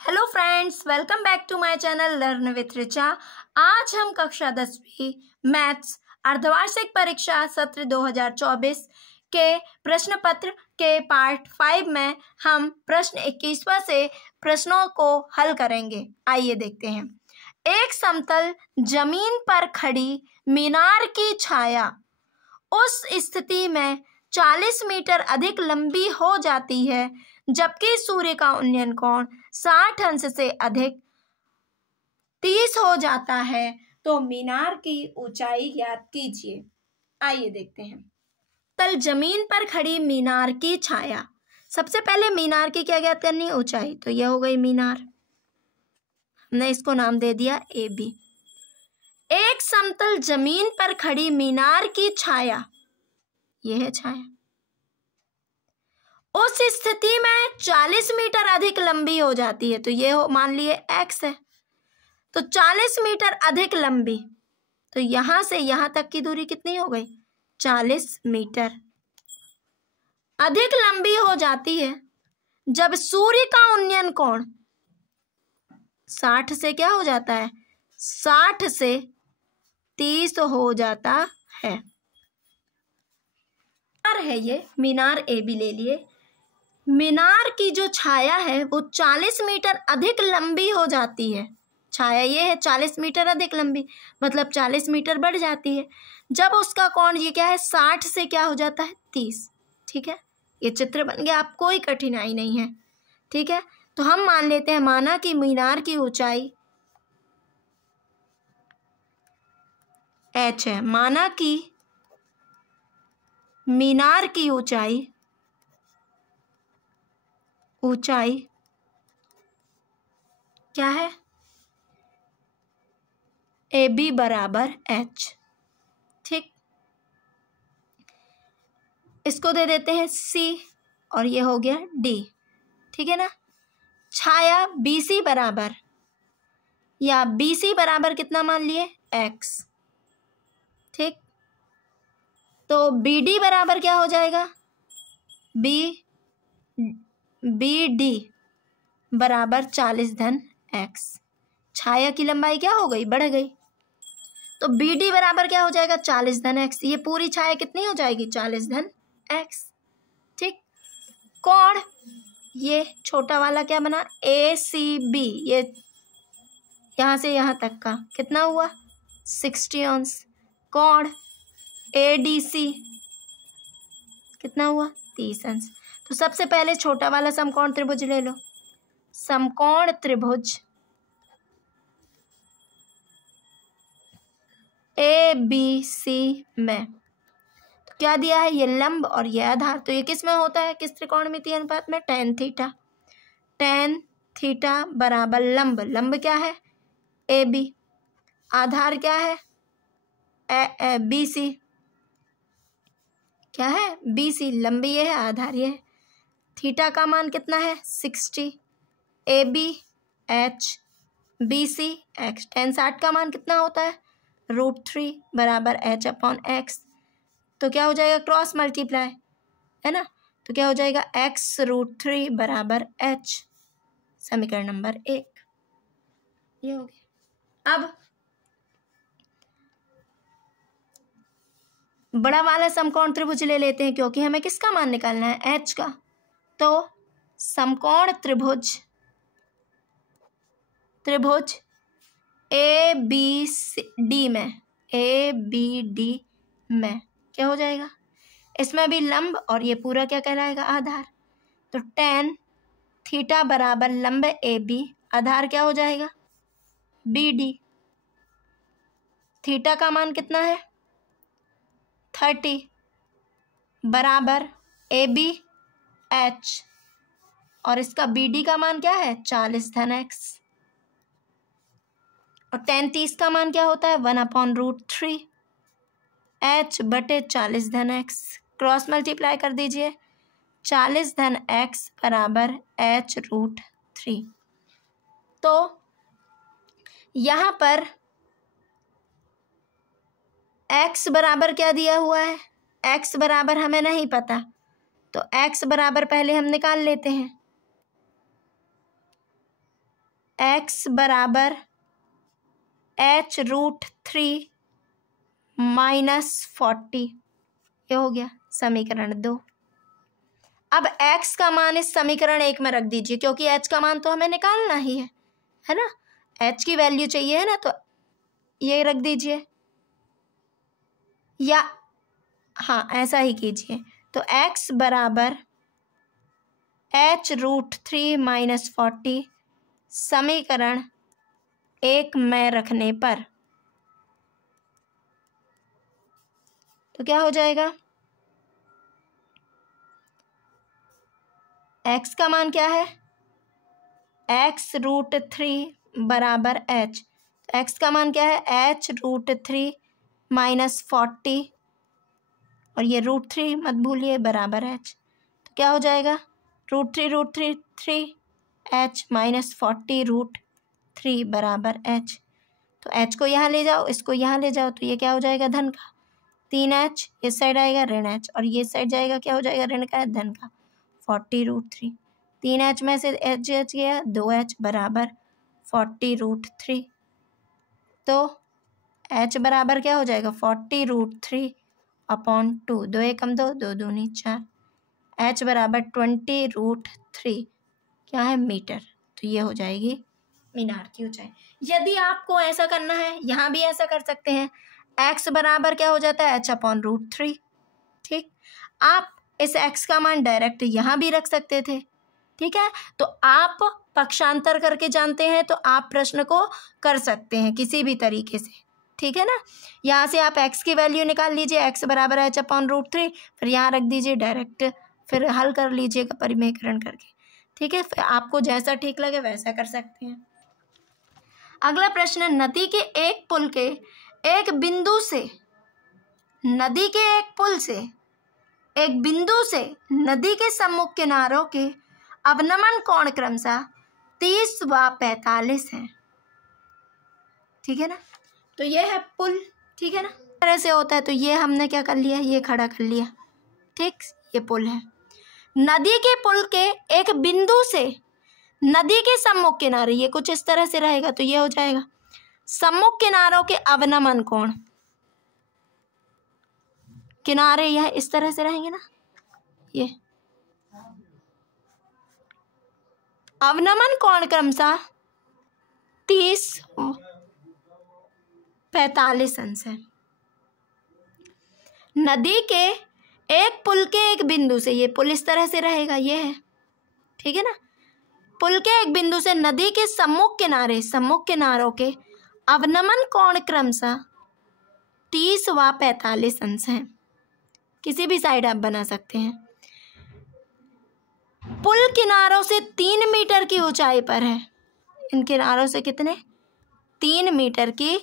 Hello friends, welcome back to my channel learn with Richa. आज हम कक्षा 10वीं मैथ्स अर्धवार्षिक परीक्षा सत्र 2024 के प्रश्न पत्र के पार्ट 5 में हम प्रश्न 21वां से प्रश्नों को हल करेंगे। आइए देखते हैं। एक समतल जमीन पर खड़ी मीनार की छाया उस स्थिति में 40 मीटर अधिक लंबी हो जाती है जबकि सूर्य का उन्नयन कोण 60 अंश से अधिक 30 हो जाता है, तो मीनार की ऊंचाई ज्ञात कीजिए। आइए देखते हैं। तल जमीन पर खड़ी मीनार की छाया। सबसे पहले मीनार की क्या ज्ञात करनी है? ऊंचाई। तो यह हो गई मीनार, हमने इसको नाम दे दिया AB। एक समतल जमीन पर खड़ी मीनार की छाया, यह है छाया, उस स्थिति में 40 मीटर अधिक लंबी हो जाती है। तो ये हो, मान लिए x है, तो 40 मीटर अधिक लंबी, तो यहां से यहां तक की दूरी कितनी हो गई? 40 मीटर अधिक लंबी हो जाती है जब सूर्य का उन्नयन कोण 60 से क्या हो जाता है? 60 से 30 हो जाता है। ये मीनार AB ले लिए। मीनार की जो छाया है वो 40 मीटर अधिक लंबी हो जाती है। छाया ये है 40 मीटर अधिक लंबी, मतलब 40 मीटर बढ़ जाती है जब उसका कोण ये क्या है? 60 से क्या हो जाता है? 30। ठीक है, ये चित्र बन गया, आप कोई कठिनाई नहीं है। ठीक है, तो हम मान लेते हैं, माना कि मीनार की ऊंचाई h है। माना कि मीनार की ऊंचाई क्या है? AB बराबर H। ठीक, इसको दे देते हैं C और ये हो गया D। ठीक है ना। छाया BC बराबर, या BC बराबर कितना मान लिए? X। ठीक, तो BD बराबर क्या हो जाएगा? BD बराबर 40 धन X। छाया की लंबाई क्या हो गई? बढ़ गई, तो BD बराबर क्या हो जाएगा? 40 धन X। ये पूरी छाया कितनी हो जाएगी? 40 धन X। ठीक, कोण ये छोटा वाला क्या बना? ACB, ये यहाँ से यहाँ तक का कितना हुआ? 60 अंश। कोण ADC कितना हुआ? 30 अंश। तो सबसे पहले छोटा वाला समकोण त्रिभुज ले लो। समकोण त्रिभुज ABC में तो क्या दिया है? ये लंब और ये आधार। तो ये किस में होता है? किस त्रिकोणमितीय अनुपात में? tan theta. tan थीटा बराबर लंब, लंब क्या है? AB, आधार क्या है? BC, क्या है? BC, लंबी ये है, आधार ये है। थीटा का मान कितना है? 60। AB H, BC X। tan 60 का मान कितना होता है? √3 बराबर H/X। तो क्या हो जाएगा? क्रॉस मल्टीप्लाई है ना, तो क्या हो जाएगा? X√3 बराबर H। समीकरण नंबर 1 ये हो गया। अब बड़ा वाला समकोण त्रिभुज ले लेते हैं, क्योंकि हमें किसका मान निकालना है? H का। तो समकोण त्रिभुज ABD में क्या हो जाएगा? इसमें भी लंब और ये पूरा क्या कहलाएगा? आधार। तो tan थीटा बराबर लंब AB, आधार क्या हो जाएगा? BD। थीटा का मान कितना है? 30 बराबर AB H, और इसका BD का मान क्या है? 40 धन X। और tan 30 का मान क्या होता है? 1/√3 H बटे 40 धन X। क्रॉस मल्टीप्लाई कर दीजिए। 40 धन X बराबर H√3। तो यहाँ पर X बराबर क्या दिया हुआ है? X बराबर हमें नहीं पता, तो X बराबर पहले हम निकाल लेते हैं। x बराबर h√3 - 40, ये हो गया समीकरण 2। अब x का मान इस समीकरण 1 में रख दीजिए, क्योंकि h का मान तो हमें निकालना ही है ना, h की वैल्यू चाहिए है ना, तो ये रख दीजिए, या हाँ ऐसा ही कीजिए। तो x बराबर h√3 - 40 समीकरण 1 में रखने पर तो क्या हो जाएगा, x का मान क्या है, x√3 बराबर h, x का मान क्या है h√3 - 40 और ये √3 मत भूलिए बराबर h, तो क्या हो जाएगा √3 3 h - 40 √3 बराबर h। तो h को यहाँ ले जाओ, इसको यहाँ ले जाओ, तो ये क्या हो जाएगा धन का 3h, इस साइड आएगा ऋण h, और ये साइड जाएगा क्या हो जाएगा ऋण का धन का 40 √3। 3h में से h गया 2h बराबर 40 √3। तो h बराबर क्या हो जाएगा 40 √3 अपॉन 2, 2 एकम 2, 2 दूनी 4, h बराबर 20 √3 क्या है मीटर। तो ये हो जाएगी मीनार की ऊंचाई। यदि आपको ऐसा करना है, यहाँ भी ऐसा कर सकते हैं, x बराबर क्या हो जाता है h अपॉन √3। ठीक, आप इस x का मान डायरेक्ट यहाँ भी रख सकते थे। ठीक है, तो आप पक्षांतर करके जानते हैं तो आप प्रश्न को कर सकते हैं किसी भी तरीके से। ठीक है ना, यहाँ से आप x की वैल्यू निकाल लीजिए, x बराबर h अपॉन √3, फिर यहाँ रख दीजिए डायरेक्ट, फिर हल कर लीजिएगा परिमेयकरण करके। ठीक है, फिर आपको जैसा ठीक लगे वैसा कर सकते हैं। अगला प्रश्न, नदी के एक पुल के एक बिंदु से नदी के सम्मुख किनारों के अवनमन कोण क्रमशः 30 व 45 है। ठीक है ना, तो ये है पुल। ठीक है ना, तरह से होता है, तो ये हमने क्या कर लिया, ये खड़ा कर लिया। ठीक, ये पुल है। नदी के पुल के एक बिंदु से नदी के सम्मुख किनारे, ये कुछ इस तरह से रहेगा, तो ये हो जाएगा सम्मुख किनारों के अवनमन कोण, किनारे यह इस तरह से रहेंगे ना, ये अवनमन कोण क्रमशः 30 45 अंश है। नदी के एक पुल के एक बिंदु से, ये पुल इस तरह से रहेगा, ये है। ठीक है ना, पुल के एक बिंदु से नदी के सम्मुख किनारों के अवनमन कोण क्रमशः 30 व 45 अंश है। किसी भी साइड आप बना सकते हैं। पुल किनारों से 3 मीटर की ऊंचाई पर है। इन किनारों से कितने, 3 मीटर की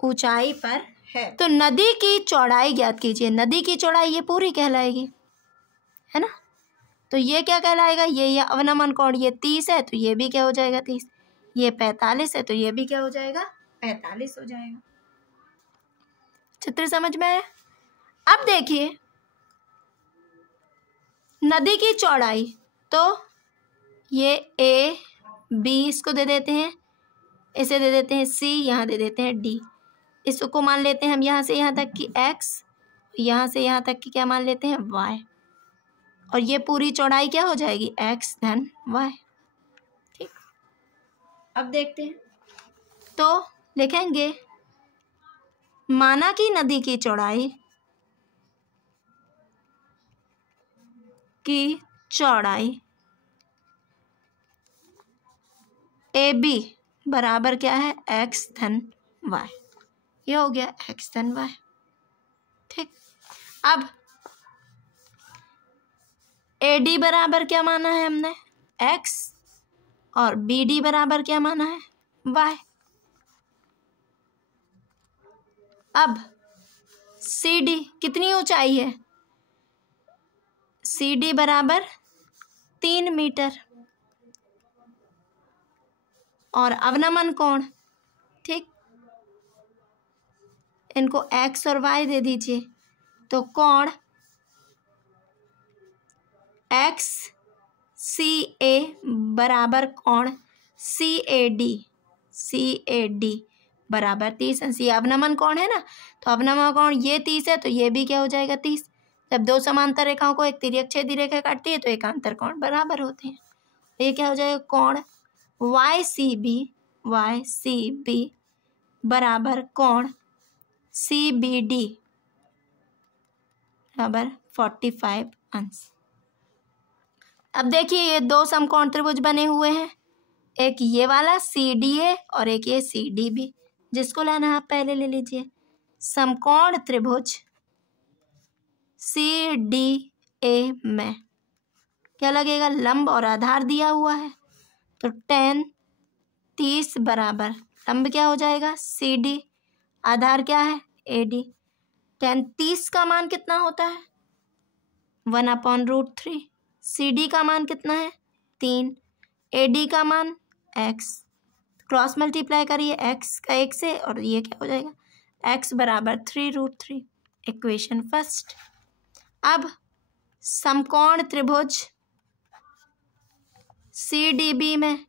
ऊंचाई पर है। तो नदी की चौड़ाई ज्ञात कीजिए। नदी की चौड़ाई ये पूरी कहलाएगी, है ना, तो ये क्या कहलाएगा, ये अवनमन कोण ये 30 है, तो ये भी क्या हो जाएगा 30, ये 45 है, तो ये भी क्या हो जाएगा 45 हो जाएगा। चित्र समझ में आया। अब देखिए नदी की चौड़ाई, तो ये A B इसको दे देते हैं, इसे दे देते हैं C, यहाँ दे देते हैं D, इसको मान लेते हैं हम यहाँ से यहाँ तक की X, यहाँ से यहाँ तक की क्या मान लेते हैं Y, और ये पूरी चौड़ाई क्या हो जाएगी X धन Y। ठीक, अब देखते हैं, तो लिखेंगे माना कि नदी की चौड़ाई AB बराबर क्या है x धन y, ये हो गया x धन y। ठीक, अब AD बराबर क्या माना है हमने x, और BD बराबर क्या माना है y। अब CD कितनी ऊंचाई है, CD बराबर 3 मीटर, और अवनमन कोण, ठीक, इनको x और y दे दीजिए, तो कोण XCA बराबर कोण CAD बराबर 30 अंश। ये अवनमन कोण है ना, तो अवनमन कोण ये 30 है, तो ये भी क्या हो जाएगा 30। जब दो समांतर रेखाओं को एक तिर्यक छेदी रेखा काटती है तो एकांतर कोण बराबर होते हैं। ये क्या हो जाएगा कोण YCB बराबर कोण CBD बराबर 45 अंश। अब देखिए ये दो समकोण त्रिभुज बने हुए हैं, एक ये वाला CDA और एक ये CDB। जिसको लेना आप पहले ले लीजिए। समकोण त्रिभुज CDA में क्या लगेगा, लंब और आधार दिया हुआ है, तो tan 30 बराबर लंब क्या हो जाएगा CD, आधार क्या है AD। tan 30 का मान कितना होता है 1/√3। CD का मान कितना है 3, AD का मान x। क्रॉस मल्टीप्लाई करिए x का 1 से और ये क्या हो जाएगा x बराबर 3√3। Equation first. अब समकोण त्रिभुज CDB में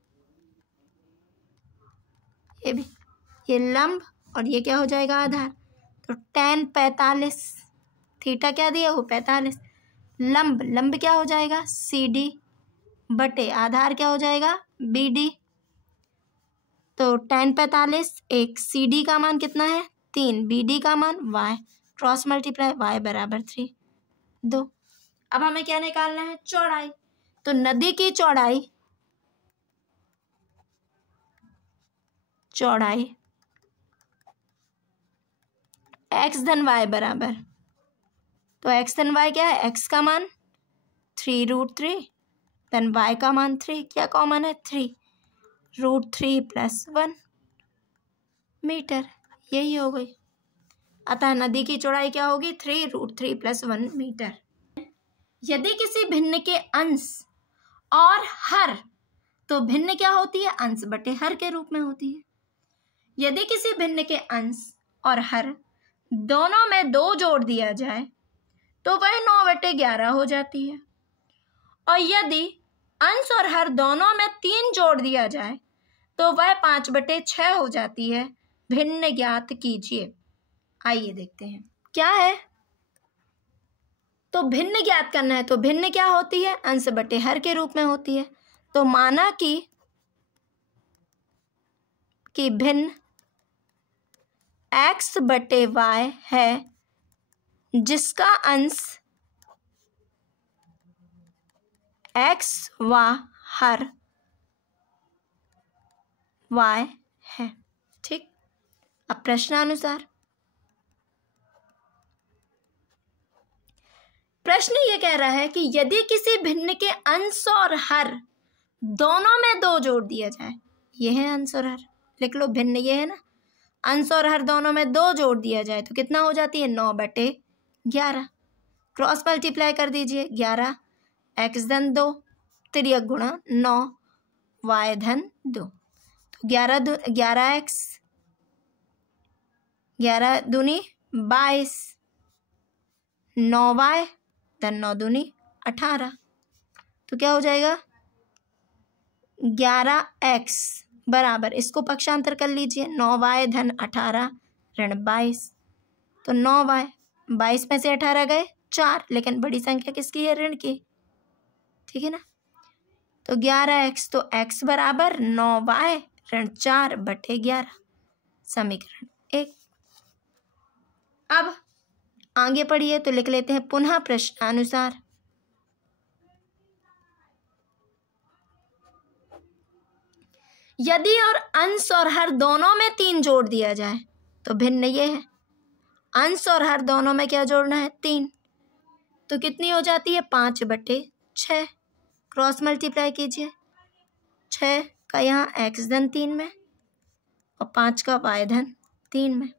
ये लंब और ये क्या हो जाएगा आधार, तो tan 45, थीटा क्या दिया वो 45, लंब क्या हो जाएगा CD बटे आधार क्या हो जाएगा BD। तो tan 45 एक CD का मान कितना है 3, BD का मान y, क्रॉस मल्टीप्लाई y बराबर 3 2। अब हमें क्या निकालना है चौड़ाई। तो नदी की चौड़ाई x धन y बराबर, तो x धन y क्या है, x का मान 3√3 धन y का मान 3, क्या कॉमन है 3, √3 + 1 मीटर, यही हो गई। अतः नदी की चौड़ाई क्या होगी 3√3 + 1 मीटर। यदि किसी भिन्न के अंश और हर, तो भिन्न क्या होती है अंश बटे हर के रूप में होती है। यदि किसी भिन्न के अंश और हर दोनों में 2 जोड़ दिया जाए तो वह 9/11 हो जाती है, और यदि अंश और हर दोनों में 3 जोड़ दिया जाए तो वह 5/6 हो जाती है। भिन्न ज्ञात कीजिए। आइए देखते हैं क्या है। तो भिन्न ज्ञात करना है, तो भिन्न क्या होती है अंश बटे हर के रूप में होती है। तो माना कि भिन्न x/y है जिसका अंश x व हर y है। ठीक, अब प्रश्नानुसार प्रश्न ये कह रहा है कि यदि किसी भिन्न के अंश और हर दोनों में 2 जोड़ दिया जाए, ये है अंश और हर, लिख लो भिन्न ये है ना, अंश और हर दोनों में 2 जोड़ दिया जाए तो कितना हो जाती है 9/11। क्रॉस मल्टीप्लाई कर दीजिए, 11 x धन 2 तिर्यक गुणा 9 y धन 2, तो 11x 11 दूनी 22, 9y धन 9 दूनी 18, तो क्या हो जाएगा 11x बराबर, इसको पक्षांतर कर लीजिए 9y धन 18 ऋण 22, तो 9y 22 में से 18 गए 4, लेकिन बड़ी संख्या किसकी है ऋण की, ठीक है ना। तो 11x, तो x बराबर 9y ऋण 4/11, समीकरण 1। अब आगे पढ़िए, तो लिख लेते हैं पुनः प्रश्नानुसार। यदि और अंश और हर दोनों में 3 जोड़ दिया जाए तो भिन्न ये है, अंश और हर दोनों में क्या जोड़ना है 3, तो कितनी हो जाती है 5/6। क्रॉस मल्टीप्लाई कीजिए, 6 का यहाँ x धन 3 में और 5 का y धन 3 में,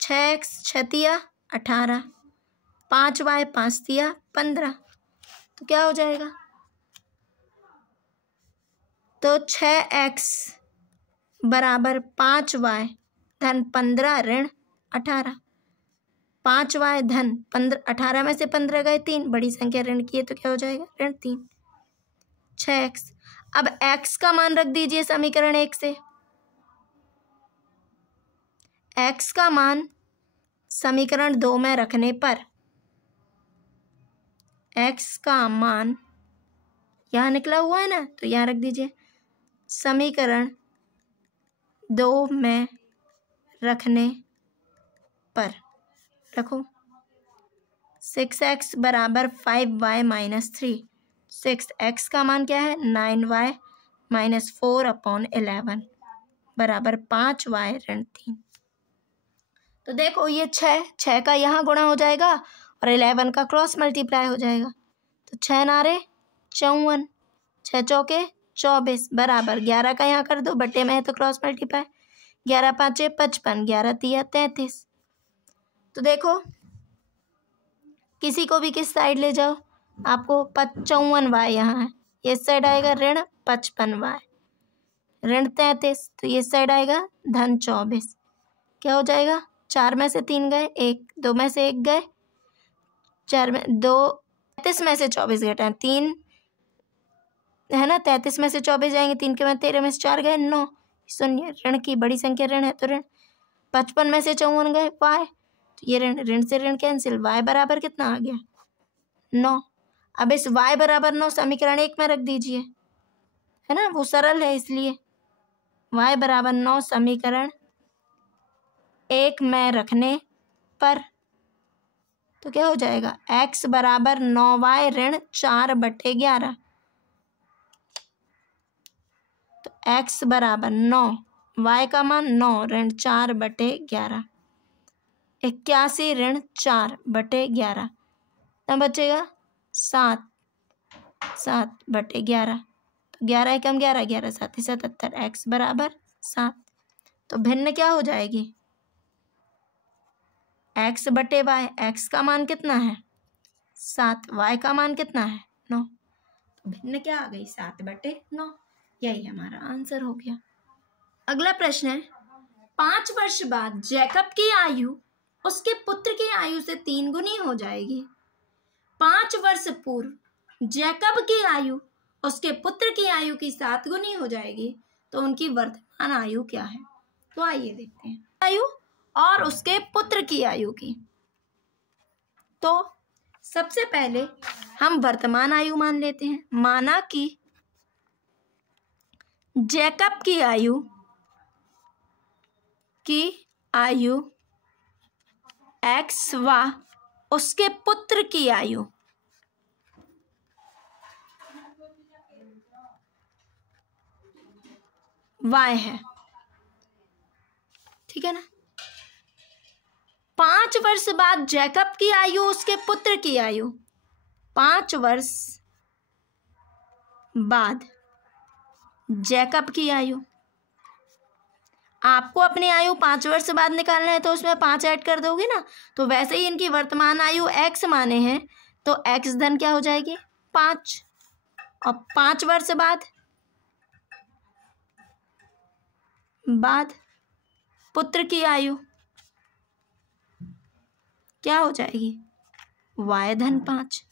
6x 6 तिया 18, 5y 5 तिया 15, तो क्या हो जाएगा, तो 6x बराबर 5y धन 15 ऋण 18, 5y धन 15, 18 में से 15 गए 3, बड़ी संख्या ऋण की है तो क्या हो जाएगा ऋण 3, 6x। अब x का मान रख दीजिए समीकरण 1 से। x का मान समीकरण 2 में रखने पर x का मान यहाँ निकला हुआ है ना, तो यहाँ रख दीजिए। समीकरण 2 में रखने पर रखो 6x बराबर 5y माइनस 3। 6x का मान क्या है 9y माइनस 4/11 बराबर 5y ऋण 3। तो देखो ये 6 का यहाँ गुणा हो जाएगा और 11 का क्रॉस मल्टीप्लाई हो जाएगा। तो 6 नारे 54, 6 चौके 24 बराबर 11 का यहाँ कर दो, बट्टे में है तो क्रॉस मल्टीप्लाई। 11 5 55, 11 3 33। तो देखो किसी को भी किस साइड ले जाओ, आपको 55y यहाँ है, ये साइड आएगा ऋण 55y ऋण 33, तो ये साइड आएगा धन 24। क्या हो जाएगा 4 में से 3 गए, 1 2 में से 1 गए, 4 में 2 33 में से 24 घटा 3 है ना, 33 में से 24 जाएंगे, 3 के बाद 13 में से 4 गए 9 शून्य। ऋण की बड़ी संख्या ऋण है तो ऋण 55 में से 54 गए y, तो ये ऋण से ऋण कैंसिल, y बराबर कितना आ गया 9। अब इस y बराबर 9 समीकरण 1 में रख दीजिए, है ना, वो सरल है इसलिए। y बराबर 9 समीकरण 1 में रखने पर तो क्या हो जाएगा x बराबर 9y ऋण 4/11। तो x बराबर 9, y का मान 9 ऋण 4/11, 81 ऋण 4/11, तब बचेगा 7/11। तो 11 एकम 11, 11 7 77, x बराबर 7। तो भिन्न क्या हो जाएगी x/y, x का मान कितना है 7, y का मान कितना है 9, तो भिन्न क्या आ गई 7/9। यही हमारा आंसर हो गया। अगला प्रश्न है 5 वर्ष बाद जैकब की आयु उसके पुत्र की आयु से 3 गुनी हो जाएगी। 5 वर्ष पूर्व जैकब की आयु उसके पुत्र की आयु की 7 गुनी हो जाएगी, तो उनकी वर्तमान आयु क्या है। तो आइए देखते हैं आयु और उसके पुत्र की आयु की। तो सबसे पहले हम वर्तमान आयु मान लेते हैं। माना कि जैकब की आयु x व उसके पुत्र की आयु y है, ठीक है ना। 5 वर्ष बाद जैकब की आयु उसके पुत्र की आयु, 5 वर्ष बाद जैकब की आयु, आपको अपनी आयु 5 वर्ष बाद निकालना है तो उसमें 5 ऐड कर दोगे ना। तो वैसे ही इनकी वर्तमान आयु x माने हैं तो x धन क्या हो जाएगी 5, और 5 वर्ष बाद पुत्र की आयु क्या हो जाएगी y धन 5।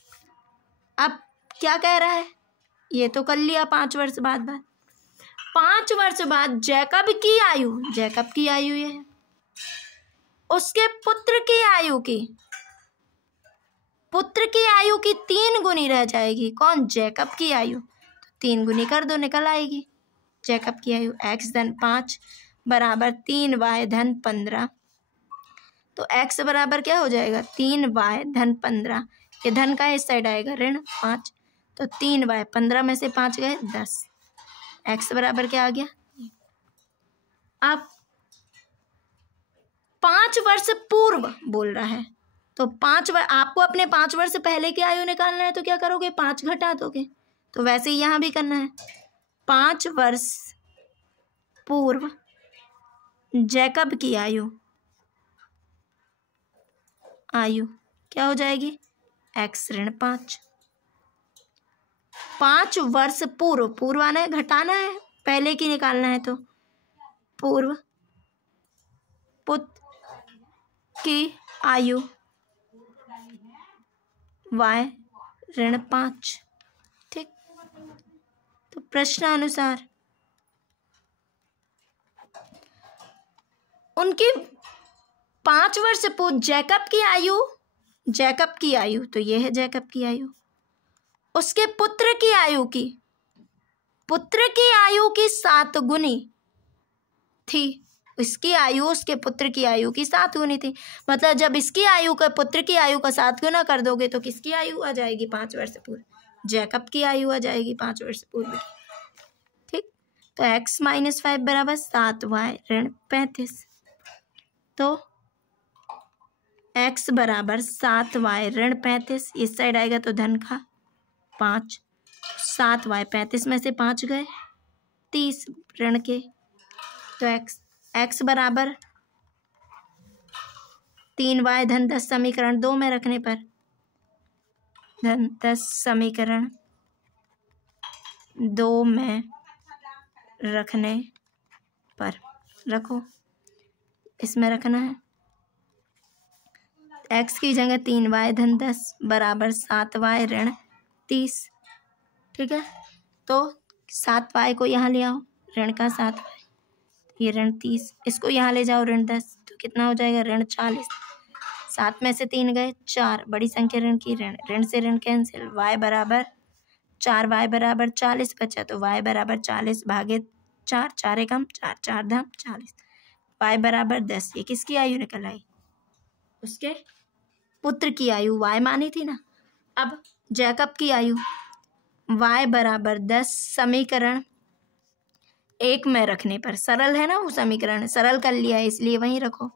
अब क्या कह रहा है, ये तो कर लिया 5 वर्ष बाद 5 वर्ष बाद जैकब की आयु ये है, उसके पुत्र की आयु की 3 गुनी रह जाएगी। कौन जैकब की आयु, तो 3 गुनी कर दो निकल आएगी। जैकब की आयु x धन 5 बराबर 3y धन 15, तो x बराबर क्या हो जाएगा 3y धन 15, ये धन का इस साइड आएगा ऋण 5, तो 3y 15 में से 5 गए 10, x बराबर क्या आ गया। अब 5 वर्ष पूर्व बोल रहा है, तो आपको अपने 5 वर्ष पहले की आयु निकालना है तो क्या करोगे 5 घटा दोगे, तो वैसे ही यहाँ भी करना है। 5 वर्ष पूर्व जैकब की आयु क्या हो जाएगी x ऋण 5। 5 वर्ष पूर्व आना है, घटाना है, पहले की निकालना है, तो पूर्व पुत्र की आयु y ऋण 5, ठीक। तो प्रश्नानुसार उनकी 5 वर्ष पूर्व जैकब की आयु, तो ये है जैकब की आयु, उसके पुत्र की आयु की 7 गुनी थी। इसकी आयु उसके पुत्र की आयु की 7 गुनी थी। मतलब जब इसकी आयु का पुत्र की आयु का 7 गुना कर दोगे तो किसकी आयु आ जाएगी 5 वर्ष पूर्व? जैकब की आयु आ जाएगी 5 वर्ष पूर्व की। ठीक, तो x - 5 बराबर 7y ऋण 35। तो x बराबर 7y ऋण 35, इस साइड आएगा तो धन का 5, 7y 35 में से 5 गए 30 ऋण के, तो x बराबर 3y धन 10 समीकरण 2 में रखने पर, धन 10 समीकरण 2 में रखने पर रखो, इसमें रखना है x की जगह 3y धन 10 बराबर 7y ऋण 30। ठीक है, तो 7y को यहाँ ले आओ, ऋण का 7y, ये ऋण 30, इसको यहाँ ले जाओ ऋण 10, तो कितना हो जाएगा ऋण 40। 7 में से 3 गए 4, बड़ी संख्या ऋण की, ऋण से ऋण कैंसिल, y बराबर 4y बराबर 40 बचा, तो y बराबर 40 भागे 4, 4 एकम 4, 4 धाम 40, y बराबर 10। ये किसकी आयु निकल आई? उसके पुत्र की आयु y मानी थी ना। अब जैकब की आयु y बराबर 10 समीकरण 1 में रखने पर, सरल है ना वो समीकरण, सरल कर लिया है इसलिए वहीं रखो,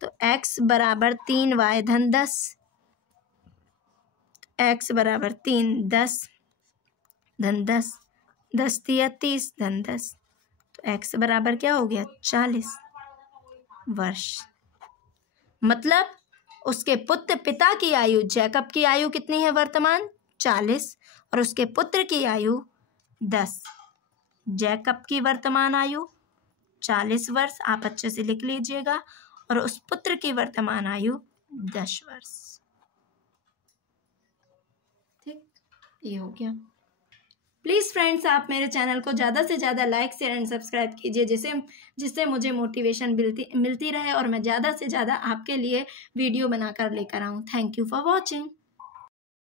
तो x बराबर 3y धन 10, x बराबर 3 10 धन 10, 10 दिया 30 धन 10, तो x बराबर क्या हो गया 40 वर्ष। मतलब उसके पिता की आयु, जैकब की आयु कितनी है वर्तमान 40, और उसके पुत्र की आयु 10। जैकब की वर्तमान आयु 40 वर्ष, आप अच्छे से लिख लीजिएगा, और उस पुत्र की वर्तमान आयु 10 वर्ष। ठीक, ये हो गया। प्लीज़ फ्रेंड्स, आप मेरे चैनल को ज़्यादा से ज़्यादा लाइक शेयर एंड सब्सक्राइब कीजिए, जिससे मुझे मोटिवेशन मिलती रहे और मैं ज़्यादा से ज़्यादा आपके लिए वीडियो बनाकर लेकर आऊँ। Thank you for watching.